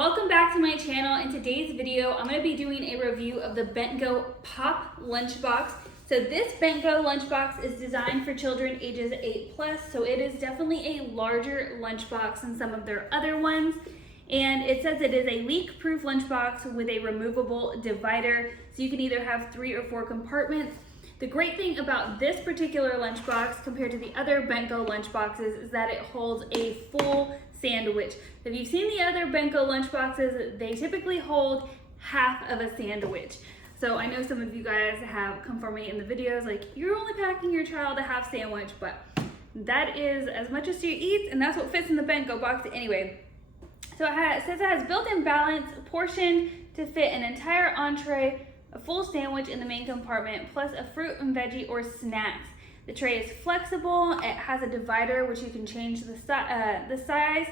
welcome back to my channel. In today's video, I'm going to be doing a review of the Bentgo Pop lunchbox. So this Bentgo lunchbox is designed for children ages 8+, so it is definitely a larger lunchbox than some of their other ones. And it says it is a leak-proof lunchbox with a removable divider, so you can either have 3 or 4 compartments. The great thing about this particular lunchbox compared to the other Bentgo lunchboxes is that it holds a full sandwich. If you've seen the other Bentgo lunchboxes, they typically hold half of a sandwich. So I know some of you guys have come for me in the videos like, you're only packing your child a half sandwich, but that is as much as she eats, and that's what fits in the Bentgo box anyway. So it says it has built-in balance, portioned to fit an entire entree, a full sandwich in the main compartment, plus a fruit and veggie or snacks. The tray is flexible. It has a divider which you can change the size,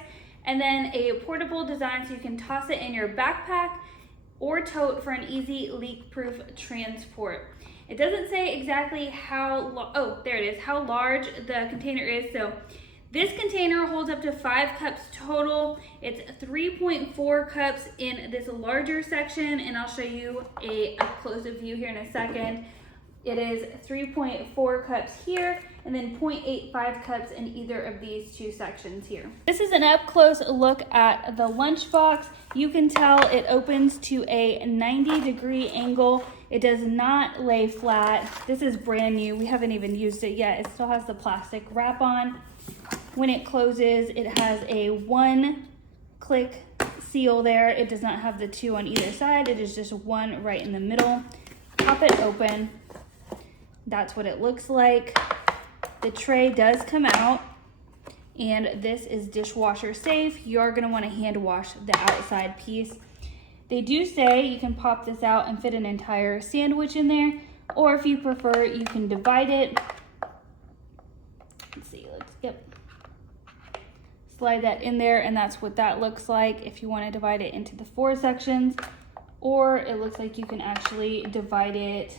and then a portable design so you can toss it in your backpack or tote for an easy leak-proof transport. It doesn't say exactly how large the container is. So this container holds up to 5 cups total. It's 3.4 cups in this larger section, and I'll show you a up-close view here in a second. It is 3.4 cups here, and then 0.85 cups in either of these two sections here. This is an up-close look at the lunchbox. You can tell it opens to a 90-degree angle. It does not lay flat. This is brand new. We haven't even used it yet. It still has the plastic wrap on. When it closes, it has a 1-click seal there. It does not have the 2 on either side. It is just 1 right in the middle. Pop it open. That's what it looks like. The tray does come out, and this is dishwasher safe. You're gonna wanna hand wash the outside piece. They do say you can pop this out and fit an entire sandwich in there, or if you prefer, you can divide it. Let's see, slide that in there, and that's what that looks like if you want to divide it into the 4 sections, or it looks like you can actually divide it.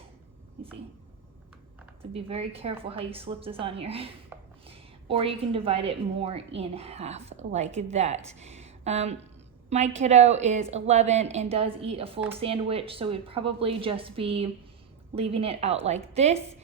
You see, to be very careful how you slip this on here. Or you can divide it more in half like that. My kiddo is 11 and does eat a full sandwich, so we'd probably just be leaving it out like this.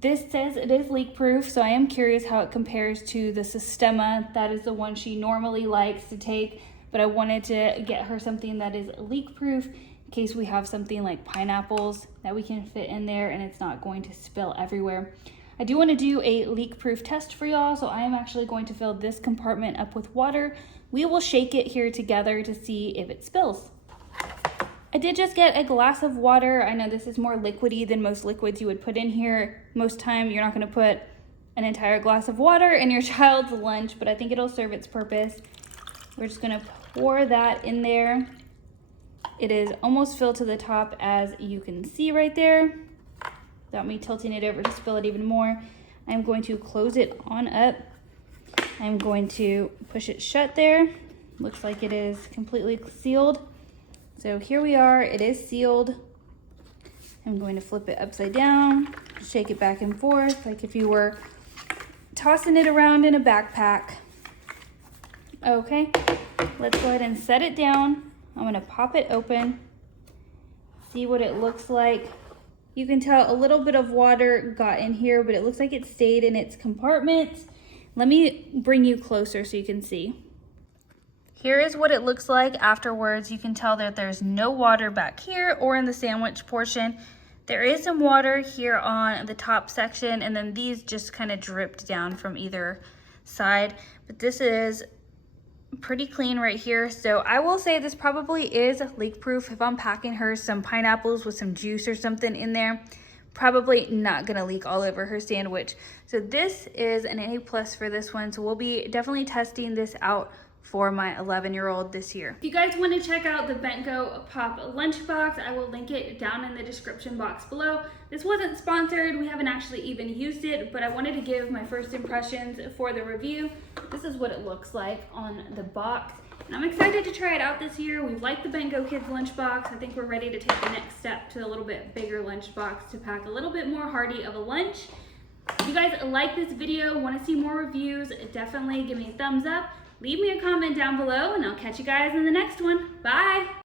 This says it is leak proof, so I am curious how it compares to the Sistema. That is the one she normally likes to take, but I wanted to get her something that is leak proof in case we have something like pineapples that we can fit in there and it's not going to spill everywhere. I do want to do a leak proof test for y'all, so I am actually going to fill this compartment up with water. We will shake it here together to see if it spills. I did just get a glass of water. I know this is more liquidy than most liquids you would put in here. Most time you're not going to put an entire glass of water in your child's lunch, but I think it'll serve its purpose. We're just going to pour that in there. It is almost filled to the top, as you can see right there. Without me tilting it over to spill it even more, I'm going to close it on up. I'm going to push it shut there. Looks like it is completely sealed. So here we are, it is sealed. I'm going to flip it upside down, shake it back and forth, like if you were tossing it around in a backpack. Okay, let's go ahead and set it down. I'm gonna pop it open, see what it looks like. You can tell a little bit of water got in here, but it looks like it stayed in its compartment. Let me bring you closer so you can see. Here is what it looks like afterwards. You can tell that there's no water back here or in the sandwich portion. There is some water here on the top section, and then these just kind of dripped down from either side. But this is pretty clean right here. So I will say this probably is leak proof. If I'm packing her some pineapples with some juice or something in there, probably not gonna leak all over her sandwich. So this is an A+ for this one. So we'll be definitely testing this out for my 11-year-old this year. If you guys want to check out the Bentgo Pop lunchbox, I will link it down in the description box below. This wasn't sponsored, we haven't actually even used it, but I wanted to give my first impressions for the review. This is what it looks like on the box, and I'm excited to try it out this year. We like the Bentgo Kids lunchbox. I think we're ready to take the next step to a little bit bigger lunchbox to pack a little bit more hearty of a lunch. If you guys like this video, want to see more reviews, definitely give me a thumbs up. Leave me a comment down below and I'll catch you guys in the next one. Bye!